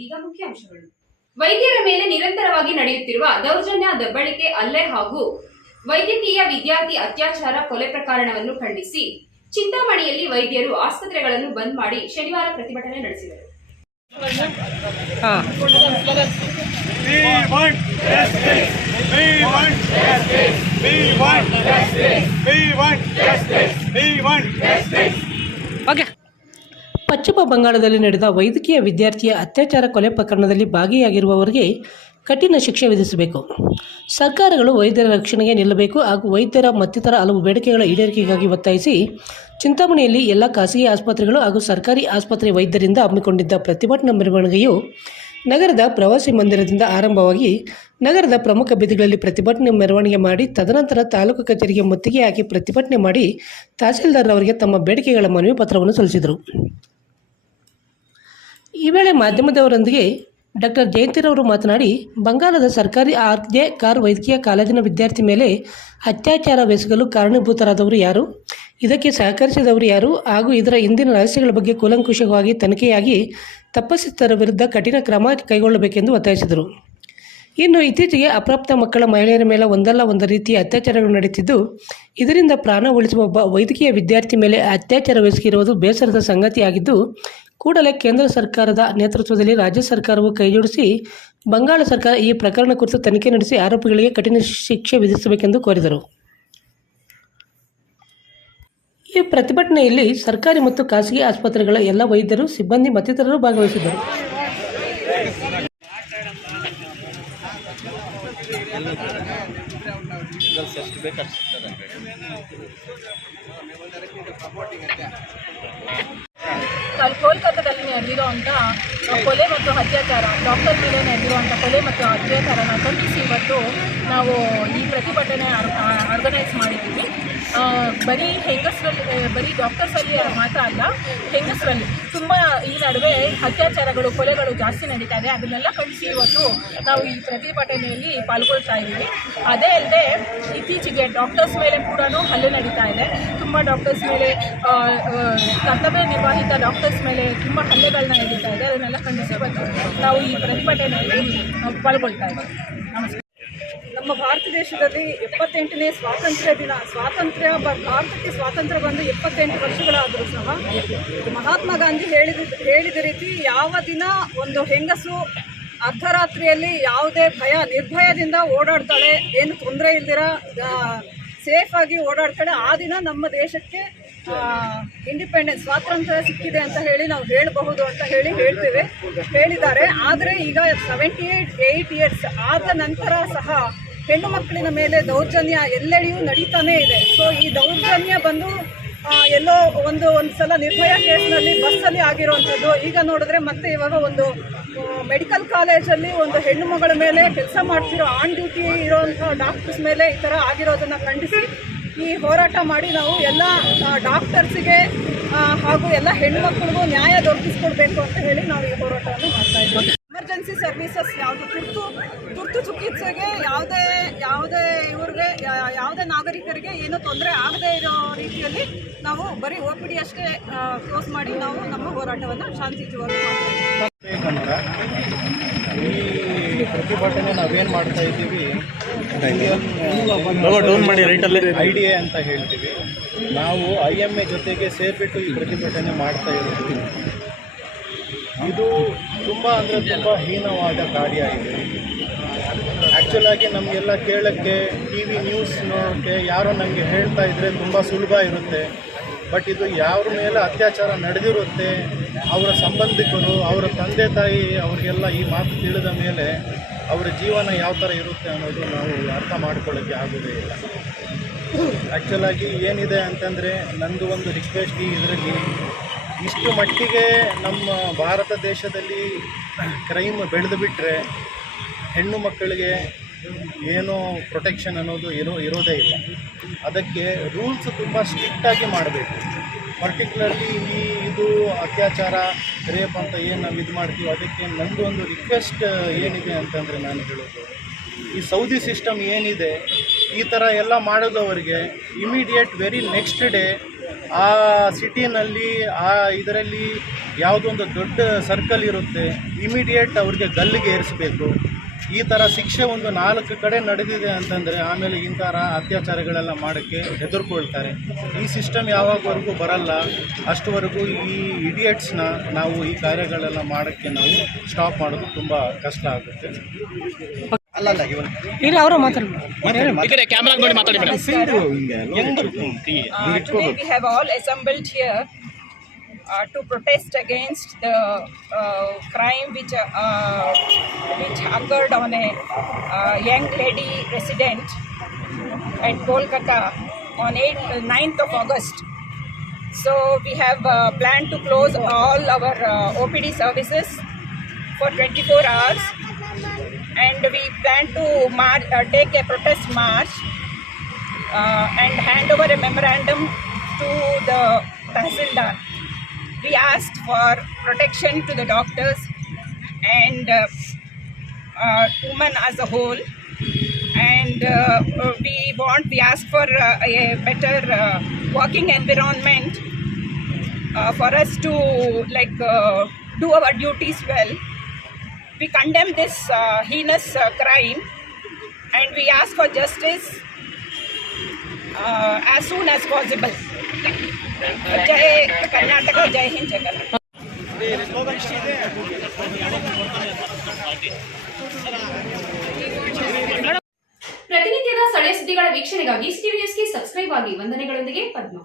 ಇದೀಗ ಮುಖ್ಯಾಂಶಗಳು ವೈದ್ಯರ ಮೇಲೆ ನಿರಂತರವಾಗಿ ನಡೆಯುತ್ತಿರುವ ದೌರ್ಜನ್ಯ ದಬ್ಬಳಿಕೆ ಹಲ್ಲೆ ಹಾಗೂ ವೈದ್ಯಕೀಯ ವಿದ್ಯಾರ್ಥಿ ಅತ್ಯಾಚಾರ ಕೊಲೆ ಪ್ರಕರಣವನ್ನು ಖಂಡಿಸಿ ಚಿಂತಾಮಣಿಯಲ್ಲಿ ವೈದ್ಯರು ಆಸ್ಪತ್ರೆಗಳನ್ನು ಬಂದ್ ಮಾಡಿ ಶನಿವಾರ ಪ್ರತಿಭಟನೆ ನಡೆಸಿದರು. ಓಕೆ ಪಶ್ಚಿಮ ಬಂಗಾಳದಲ್ಲಿ ನಡೆದ ವೈದ್ಯಕೀಯ ವಿದ್ಯಾರ್ಥಿಯ ಅತ್ಯಾಚಾರ ಕೊಲೆ ಪ್ರಕರಣದಲ್ಲಿ ಭಾಗಿಯಾಗಿರುವವರಿಗೆ ಕಠಿಣ ಶಿಕ್ಷೆ ವಿಧಿಸಬೇಕು. ಸರ್ಕಾರಗಳು ವೈದ್ಯರ ರಕ್ಷಣೆಗೆ ನಿಲ್ಲಬೇಕು ಹಾಗೂ ವೈದ್ಯರ ಮತ್ತಿತರ ಹಲವು ಬೇಡಿಕೆಗಳ ಈಡೇರಿಕೆಗಾಗಿ ಒತ್ತಾಯಿಸಿ ಚಿಂತಾಮಣಿಯಲ್ಲಿ ಎಲ್ಲ ಖಾಸಗಿ ಆಸ್ಪತ್ರೆಗಳು ಹಾಗೂ ಸರ್ಕಾರಿ ಆಸ್ಪತ್ರೆ ವೈದ್ಯರಿಂದ ಹಮ್ಮಿಕೊಂಡಿದ್ದ ಪ್ರತಿಭಟನಾ ಮೆರವಣಿಗೆಯು ನಗರದ ಪ್ರವಾಸಿ ಮಂದಿರದಿಂದ ಆರಂಭವಾಗಿ ನಗರದ ಪ್ರಮುಖ ಬೀದಿಗಳಲ್ಲಿ ಪ್ರತಿಭಟನೆ ಮೆರವಣಿಗೆ ಮಾಡಿ ತದನಂತರ ತಾಲೂಕು ಕಚೇರಿಗೆ ಮುತ್ತಿಗೆ ಹಾಕಿ ಪ್ರತಿಭಟನೆ ಮಾಡಿ ತಹಸೀಲ್ದಾರ್ ಅವರಿಗೆ ತಮ್ಮ ಬೇಡಿಕೆಗಳ ಮನವಿ ಪತ್ರವನ್ನು ಸಲ್ಲಿಸಿದರು. ಈ ವೇಳೆ ಮಾಧ್ಯಮದವರೊಂದಿಗೆ ಡಾಕ್ಟರ್ ಜಯಂತಿರವರು ಮಾತನಾಡಿ, ಬಂಗಾಳದ ಸರ್ಕಾರಿ ಆರ್ ಜೆ ಕಾರ್ ವೈದ್ಯಕೀಯ ಕಾಲೇಜಿನ ವಿದ್ಯಾರ್ಥಿ ಮೇಲೆ ಅತ್ಯಾಚಾರವೆಸಗಲು ಕಾರಣೀಭೂತರಾದವರು ಯಾರು? ಇದಕ್ಕೆ ಸಹಕರಿಸಿದವರು ಯಾರು? ಹಾಗೂ ಇದರ ಹಿಂದಿನ ರಹಸ್ಯಗಳ ಬಗ್ಗೆ ಕೂಲಂಕುಷವಾಗಿ ತನಿಖೆಯಾಗಿ ತಪ್ಪಿಸಿದ್ದರ ವಿರುದ್ಧ ಕಠಿಣ ಕ್ರಮ ಕೈಗೊಳ್ಳಬೇಕೆಂದು ಒತ್ತಾಯಿಸಿದರು. ಇನ್ನು ಇತ್ತೀಚೆಗೆ ಅಪ್ರಾಪ್ತ ಮಕ್ಕಳ ಮಹಿಳೆಯರ ಮೇಲೆ ಒಂದಲ್ಲ ಒಂದು ರೀತಿಯ ಅತ್ಯಾಚಾರಗಳು ನಡೆಯುತ್ತಿದ್ದು, ಇದರಿಂದ ಪ್ರಾಣ ಉಳಿಸುವ ಒಬ್ಬ ವೈದ್ಯಕೀಯ ವಿದ್ಯಾರ್ಥಿ ಮೇಲೆ ಅತ್ಯಾಚಾರವೆಸಗಿರುವುದು ಬೇಸರದ ಸಂಗತಿಯಾಗಿದ್ದು ಕೂಡಲೇ ಕೇಂದ್ರ ಸರ್ಕಾರದ ನೇತೃತ್ವದಲ್ಲಿ ರಾಜ್ಯ ಸರ್ಕಾರವು ಕೈಜೋಡಿಸಿ ಬಂಗಾಳ ಸರ್ಕಾರ ಈ ಪ್ರಕರಣ ಕುರಿತು ತನಿಖೆ ನಡೆಸಿ ಆರೋಪಿಗಳಿಗೆ ಕಠಿಣ ಶಿಕ್ಷೆ ವಿಧಿಸಬೇಕೆಂದು ಕೋರಿದರು. ಈ ಪ್ರತಿಭಟನೆಯಲ್ಲಿ ಸರ್ಕಾರಿ ಮತ್ತು ಖಾಸಗಿ ಆಸ್ಪತ್ರೆಗಳ ಎಲ್ಲ ವೈದ್ಯರು, ಸಿಬ್ಬಂದಿ ಮತ್ತಿತರರು ಭಾಗವಹಿಸಿದ್ದರು. ಅಲ್ಲಿ ಕೋಲ್ಕತ್ತಾದಲ್ಲಿ ನಡೆದಿರುವಂಥ ಕೊಲೆ ಮತ್ತು ಅತ್ಯಾಚಾರ ಡಾಕ್ಟರ್ ಮೇಲೆ ನಡೆದಿರುವಂಥ ಕೊಲೆ ಮತ್ತು ಅತ್ಯಾಚಾರನ ಖಂಡಿಸಿ ಇವತ್ತು ನಾವು ಈ ಪ್ರತಿಭಟನೆ ಆರ್ಗನೈಸ್ ಮಾಡಿದ್ದೀವಿ. ಬರೀ ಹೆಂಗಸರಲ್ಲಿ ಬರೀ ಡಾಕ್ಟರ್ಸಲ್ಲಿ ಮಾತ್ರ ಅಲ್ಲ, ಹೆಂಗಸರಲ್ಲಿ. ತುಂಬ ಈ ನಡುವೆ ಅತ್ಯಾಚಾರಗಳು, ಕೊಲೆಗಳು ಜಾಸ್ತಿ ನಡೀತಾ ಇದೆ. ಅದನ್ನೆಲ್ಲ ಖಂಡಿಸಿ ಇವತ್ತು ನಾವು ಈ ಪ್ರತಿಭಟನೆಯಲ್ಲಿ ಪಾಲ್ಗೊಳ್ತಾ ಇದ್ದೀವಿ. ಅದೇ ಅಲ್ಲದೆ ಇತ್ತೀಚೆಗೆ ಡಾಕ್ಟರ್ಸ್ ಮೇಲೆ ಕೂಡ ಹಲ್ಲೆ ನಡೀತಾ ಇದೆ. ತುಂಬ ಡಾಕ್ಟರ್ಸ್ ಮೇಲೆ ಕರ್ತವ್ಯ ನಿರ್ವಾಹಿತ ಡಾಕ್ಟರ್ಸ್ ಮೇಲೆ ತುಂಬ ಹಲ್ಲೆಗಳನ್ನ ನಡೀತಾ ಇದೆ. ಅದನ್ನೆಲ್ಲ ಖಂಡಿಸಿ ಇವತ್ತು ನಾವು ಈ ಪ್ರತಿಭಟನೆಯಲ್ಲಿ ಪಾಲ್ಗೊಳ್ತಾ ಇದ್ದೀವಿ. ನಮಸ್ಕಾರ. ನಮ್ಮ ಭಾರತ ದೇಶದಲ್ಲಿ ಎಪ್ಪತ್ತೆಂಟನೇ ಸ್ವಾತಂತ್ರ್ಯ ದಿನ, ಸ್ವಾತಂತ್ರ್ಯ ಭಾರತಕ್ಕೆ ಸ್ವಾತಂತ್ರ್ಯ ಬಂದು ಎಪ್ಪತ್ತೆಂಟು ವರ್ಷಗಳಾದರೂ ಸಹ ಮಹಾತ್ಮ ಗಾಂಧಿ ಹೇಳಿದ ಹೇಳಿದ ರೀತಿ ಯಾವ ದಿನ ಒಂದು ಹೆಂಗಸು ಅರ್ಧರಾತ್ರಿಯಲ್ಲಿ ಯಾವುದೇ ಭಯ, ನಿರ್ಭಯದಿಂದ ಓಡಾಡ್ತಾಳೆ, ಏನು ತೊಂದರೆ ಇಲ್ದಿರ ಸೇಫ್ ಆಗಿ ಓಡಾಡ್ತಾಳೆ, ಆ ದಿನ ನಮ್ಮ ದೇಶಕ್ಕೆ ಇಂಡಿಪೆಂಡೆನ್ಸ್ ಸ್ವಾತಂತ್ರ್ಯ ಸಿಕ್ಕಿದೆ ಅಂತ ಹೇಳಿ ನಾವು ಹೇಳಬಹುದು ಅಂತ ಹೇಳಿ ಹೇಳ್ತೇವೆ, ಹೇಳಿದ್ದಾರೆ. ಆದರೆ ಈಗ ಸೆವೆಂಟಿ ಏಯ್ಟ್ ಏಯ್ಟ್ ಇಯರ್ಸ್ ಆದ ನಂತರ ಸಹ ಹೆಣ್ಣು ಮಕ್ಕಳಿನ ಮೇಲೆ ದೌರ್ಜನ್ಯ ಎಲ್ಲೆಡೆಯೂ ನಡೀತಾನೇ ಇದೆ. ಸೊ ಈ ದೌರ್ಜನ್ಯ ಬಂದು ಎಲ್ಲೋ ಒಂದು ಒಂದು ಸಲ ನಿರ್ಭಯ ಕೇಸ್ನಲ್ಲಿ ಬಸ್ಸಲ್ಲಿ ಆಗಿರುವಂಥದ್ದು ಈಗ ನೋಡಿದ್ರೆ ಮತ್ತೆ ಇವಾಗ ಒಂದು ಮೆಡಿಕಲ್ ಕಾಲೇಜಲ್ಲಿ ಒಂದು ಹೆಣ್ಣು ಮಗಳ ಮೇಲೆ ಕೆಲಸ ಮಾಡ್ತಿರೋ ಆನ್ ಡ್ಯೂಟಿ ಇರೋಂಥ ಡಾಕ್ಟರ್ಸ್ ಮೇಲೆ ಈ ಥರ ಆಗಿರೋದನ್ನು ಖಂಡಿಸಿ, ಈ ಹೋರಾಟ ಮಾಡಿ ನಾವು ಎಲ್ಲ ಡಾಕ್ಟರ್ಸಿಗೆ ಹಾಗೂ ಎಲ್ಲ ಹೆಣ್ಣು ಮಕ್ಕಳಿಗೂ ನ್ಯಾಯ ದೊರಕಿಸ್ಕೊಡ್ಬೇಕು ಅಂತ ಹೇಳಿ ನಾವು ಈ ಹೋರಾಟವನ್ನು ಮಾಡ್ತಾ ಇದ್ದೀವಿ. ಎಮರ್ಜೆನ್ಸಿ ಸರ್ವಿಸಸ್ ಯಾವುದು? ತುರ್ತು ತುರ್ತು ಚಿಕಿತ್ಸೆಗೆ ಯಾವುದೇ ಯಾವುದೇ ಇವ್ರಿಗೆ ಯಾವುದೇ ನಾಗರಿಕರಿಗೆ ಏನೂ ತೊಂದರೆ ಆಗದೇ ಇರೋ ರೀತಿಯಲ್ಲಿ ನಾವು ಬರೀ ಒ ಪಿ ಡಿ ಅಷ್ಟೇ ಕ್ಲೋಸ್ ಮಾಡಿ ನಾವು ನಮ್ಮ ಹೋರಾಟವನ್ನು ಶಾಂತಿಯುತವಾಗಿ ಇದ್ದೀವಿ ಈ ಪ್ರತಿಭಟನೆ ನಾವೇನು ಮಾಡ್ತಾ ಇದ್ದೀವಿ? ಡೌನ್ ಮಾಡಿ ರೈಟಲ್ಲಿ ಐ ಡಿ ಎ ಅಂತ ಹೇಳ್ತೀವಿ. ನಾವು ಐ ಎಂ ಎ ಜೊತೆಗೆ ಸೇರಿಬಿಟ್ಟು ಈ ಪ್ರತಿಭಟನೆ ಮಾಡ್ತಾ ಇರೋದು. ಇದು ತುಂಬ ಅಂದರೆ ತುಂಬ ಹೀನವಾದ ಕಾರ್ಯ ಇದೆ. ಆ್ಯಕ್ಚುಲಾಗಿ ನಮಗೆಲ್ಲ ಕೇಳೋಕ್ಕೆ ಟಿ ವಿ ನ್ಯೂಸ್ ನೋಡೋಕ್ಕೆ ಯಾರೋ ನಮಗೆ ಹೇಳ್ತಾ ಇದ್ದರೆ ತುಂಬ ಸುಲಭ ಇರುತ್ತೆ. ಬಟ್ ಇದು ಯಾರ ಮೇಲೆ ಅತ್ಯಾಚಾರ ನಡೆದಿರುತ್ತೆ, ಅವರ ಸಂಬಂಧಿಕರು, ಅವರ ತಂದೆ ತಾಯಿ ಅವರಿಗೆಲ್ಲ ಈ ಮಾತು ತಿಳಿದ ಮೇಲೆ ಅವರ ಜೀವನ ಯಾವ ಥರ ಇರುತ್ತೆ ಅನ್ನೋದು ನಾವು ಅರ್ಥ ಮಾಡ್ಕೊಳ್ಳೋಕ್ಕೆ ಆಗೋದೇ ಇಲ್ಲ. ಆ್ಯಕ್ಚುಲಾಗಿ ಏನಿದೆ ಅಂತಂದರೆ ನಂದು ಒಂದು ರಿಕ್ವೆಸ್ಟ್ ಇದರಲ್ಲಿ ಇಷ್ಟು ಮಟ್ಟಿಗೆ ನಮ್ಮ ಭಾರತ ದೇಶದಲ್ಲಿ ಕ್ರೈಮ್ ಬೆಳೆದು ಬಿಟ್ಟರೆ ಹೆಣ್ಣು ಮಕ್ಕಳಿಗೆ ಏನೋ ಪ್ರೊಟೆಕ್ಷನ್ ಅನ್ನೋದು ಇರೋ ಇರೋದೇ ಇಲ್ಲ. ಅದಕ್ಕೆ ರೂಲ್ಸ್ ತುಂಬ ಸ್ಟ್ರಿಕ್ಟಾಗಿ ಮಾಡಬೇಕು. ಪರ್ಟಿಕ್ಯುಲರ್ಲಿ ಈ ಇದು ಅತ್ಯಾಚಾರ ರೇಪ್ ಅಂತ ಏನು ನಾವು ಇದು ಮಾಡ್ತೀವಿ ಅದಕ್ಕೆ ನಂದು ಒಂದು ರಿಕ್ವೆಸ್ಟ್ ಏನಿದೆ ಅಂತಂದರೆ ನಾನು ಹೇಳೋದು. ಈ ಸೌದಿ ಸಿಸ್ಟಮ್ ಏನಿದೆ, ಈ ಥರ ಎಲ್ಲ ಮಾಡೋದವರಿಗೆ ಇಮಿಡಿಯೇಟ್ ವೆರಿ ನೆಕ್ಸ್ಟ್ ಡೇ ಆ ಸಿಟಿನಲ್ಲಿ, ಆ ಇದರಲ್ಲಿ ಯಾವುದೊಂದು ದೊಡ್ಡ ಸರ್ಕಲ್ ಇರುತ್ತೆ ಇಮಿಡಿಯೇಟ್ ಅವ್ರಿಗೆ ಗಲ್ಲಿಗೆ ಏರಿಸಬೇಕು. ಈ ಥರ ಶಿಕ್ಷೆ ಒಂದು ನಾಲ್ಕು ಕಡೆ ನಡೆದಿದೆ ಅಂತಂದರೆ ಆಮೇಲೆ ಇಂಥರ ಅತ್ಯಾಚಾರಗಳೆಲ್ಲ ಮಾಡೋಕ್ಕೆ ಹೆದರ್ಕೊಳ್ತಾರೆ. ಈ ಸಿಸ್ಟಮ್ ಯಾವಾಗವರೆಗೂ ಬರಲ್ಲ. ಅಷ್ಟುವರೆಗೂ ಈ ಇಡಿಯಟ್ಸ್ನ ನಾವು ಈ ಕಾರ್ಯಗಳೆಲ್ಲ ಮಾಡೋಕ್ಕೆ ನಾವು ಸ್ಟಾಪ್ ಮಾಡೋದು ತುಂಬ ಕಷ್ಟ ಆಗುತ್ತೆ. ಈಗ ಅವರು ಮಾತಾಡೋದು Uh, today we have all assembled here uh, to protest against the uh, crime which uh, uh, which occurred on a uh, young lady resident at Kolkata on 8th, uh, 9th of August. So we have uh, planned to close all our uh, OPD services for 24 hours and we plan to uh, take a protest march uh, and hand over a memorandum to the Tahsildar. We asked for protection to the doctors and uh, uh, women as a whole. And uh, uh, we want, we ask for uh, a better uh, working environment uh, for us to like uh, do our duties well. We condemn this uh, heinous uh, crime and we ask for justice uh, as soon as possible. Jai Karnataka, Jai Hind, Jai Karnataka. ಪ್ರತಿನಿತ್ಯದ ಸ್ಥಳೀಯ ಸುದ್ದಿಗಳ ವೀಕ್ಷಣೆಗಾಗಿ CTV ನ್ಯೂಸ್ಗೆ subscribe ಆಗಿ ವಂದನೆಗಳೊಂದಿಗೆ ಪದ್ಮ